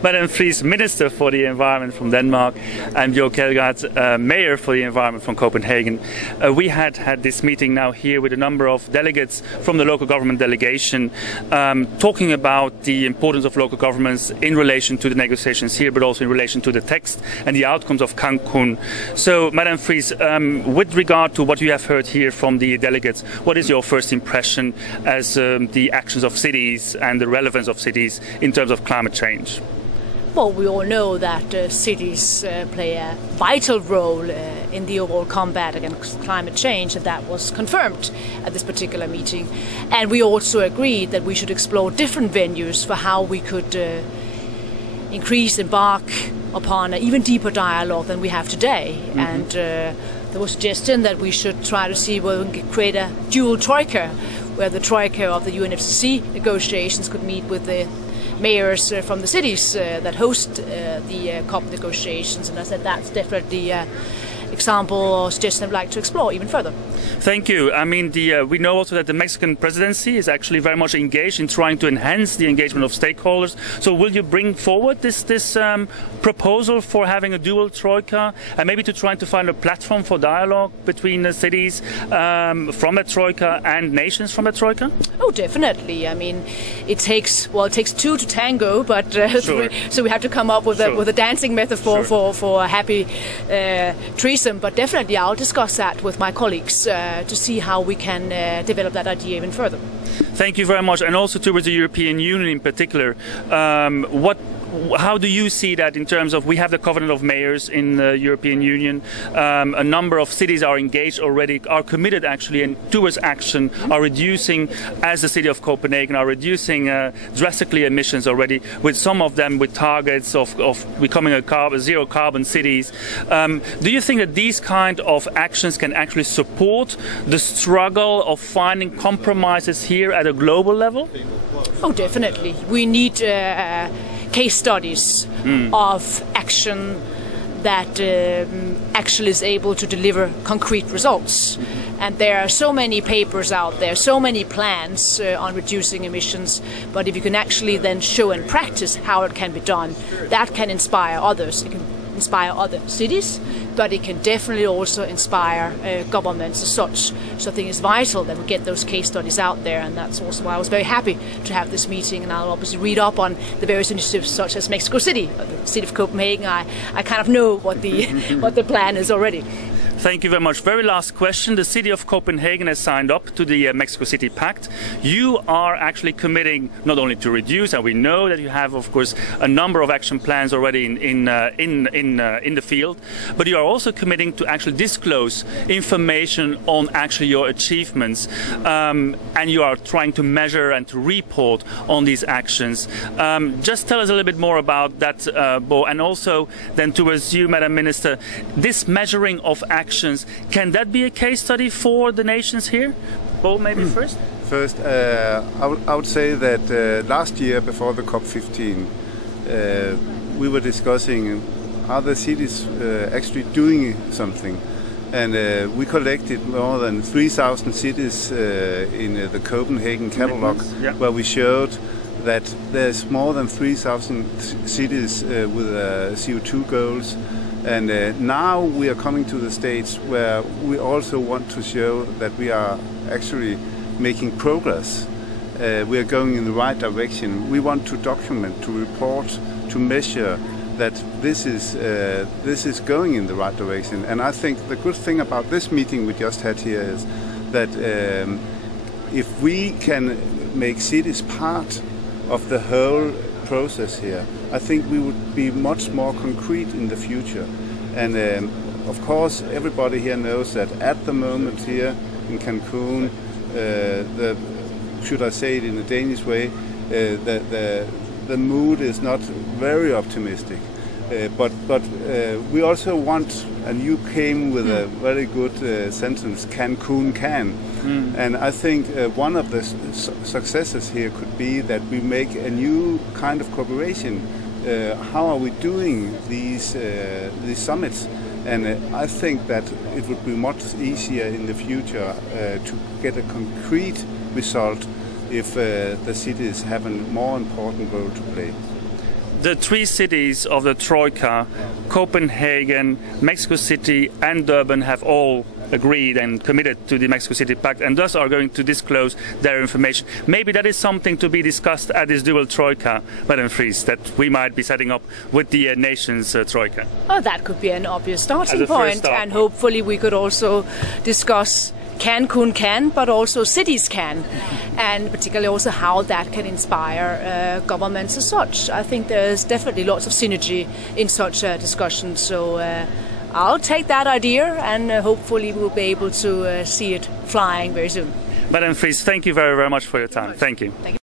Madam Friis, Minister for the Environment from Denmark, and Kjeldgaard, Mayor for the Environment from Copenhagen. We had this meeting now here with a number of delegates from the local government delegation, talking about the importance of local governments in relation to the negotiations here, but also in relation to the text and the outcomes of Cancun. So, Madam Friis, with regard to what you have heard here from the delegates, what is your first impression as the actions of cities and the relevance of cities in terms of climate change? Well, we all know that cities play a vital role in the overall combat against climate change, and that was confirmed at this particular meeting. And we also agreed that we should explore different venues for how we could embark upon an even deeper dialogue than we have today. Mm-hmm. And there was a suggestion that we should try to see whether we can create a dual Troika, where the Troika of the UNFCCC negotiations could meet with the mayors from the cities that host the COP negotiations, and I said that's definitely an example or suggestion I'd like to explore even further. Thank you. I mean, we know also that the Mexican presidency is actually very much engaged in trying to enhance the engagement of stakeholders. So will you bring forward this proposal for having a dual Troika and maybe to try to find a platform for dialogue between the cities from the Troika and nations from the Troika? Oh, definitely. I mean, it takes two to tango, but sure. so we have to come up with a dancing metaphor sure. for a happy threesome. But definitely, I'll discuss that with my colleagues to see how we can develop that idea even further. Thank you very much. And also towards the European Union in particular, how do you see that in terms of, we have the Covenant of Mayors in the European Union, a number of cities are engaged already, are committed actually and towards action, are reducing, as the city of Copenhagen, are reducing drastically emissions already, with some of them with targets of becoming zero carbon cities. Do you think that these kind of actions can actually support the struggle of finding compromises here at a global level? Oh, definitely. We need case studies of action that actually is able to deliver concrete results. And there are so many papers out there, so many plans on reducing emissions, but if you can actually then show in practice how it can be done, that can inspire others. It can inspire other cities, but it can definitely also inspire governments as such. So I think it's vital that we get those case studies out there, and that's also why I was very happy to have this meeting. And I'll obviously read up on the various initiatives such as Mexico City, the city of Copenhagen. I kind of know what the what the plan is already. Thank you very much. Very last question. The city of Copenhagen has signed up to the Mexico City Pact. You are actually committing not only to reduce, and we know that you have, of course, a number of action plans already in the field, but you are also committing to actually disclose information on actually your achievements, and you are trying to measure and to report on these actions. Just tell us a little bit more about that, Bo, and also then towards you, Madam Minister, this measuring of actions. Can that be a case study for the nations here? Bo, maybe first? First, I would say that last year before the COP15, we were discussing, are the cities actually doing something? And we collected more than 3,000 cities in the Copenhagen catalog, yeah, where we showed that there's more than 3,000 cities with CO2 goals. And now we are coming to the stage where we also want to show that we are actually making progress. We are going in the right direction. We want to document, to report, to measure that this is going in the right direction. And I think the good thing about this meeting we just had here is that if we can make cities part of the whole process here, I think we would be much more concrete in the future. And of course, everybody here knows that at the moment here in Cancun, should I say it in a Danish way, the mood is not very optimistic. But we also want, and you came with a very good sentence, Cancun can. And I think one of the successes here could be that we make a new kind of cooperation. How are we doing these summits? And I think that it would be much easier in the future to get a concrete result if the cities have a more important role to play. the three cities of the Troika, Copenhagen, Mexico City and Durban, have all agreed and committed to the Mexico City Pact and thus are going to disclose their information. Maybe that is something to be discussed at this dual Troika, Madam Fries, that we might be setting up with the nations Troika. Oh, that could be an obvious starting point, and hopefully we could also discuss Cancun can, but also cities can, and particularly also how that can inspire governments as such. I think there's definitely lots of synergy in such discussions, so I'll take that idea and hopefully we'll be able to see it flying very soon. Madam Fries, thank you very, very much for your time. Thank you.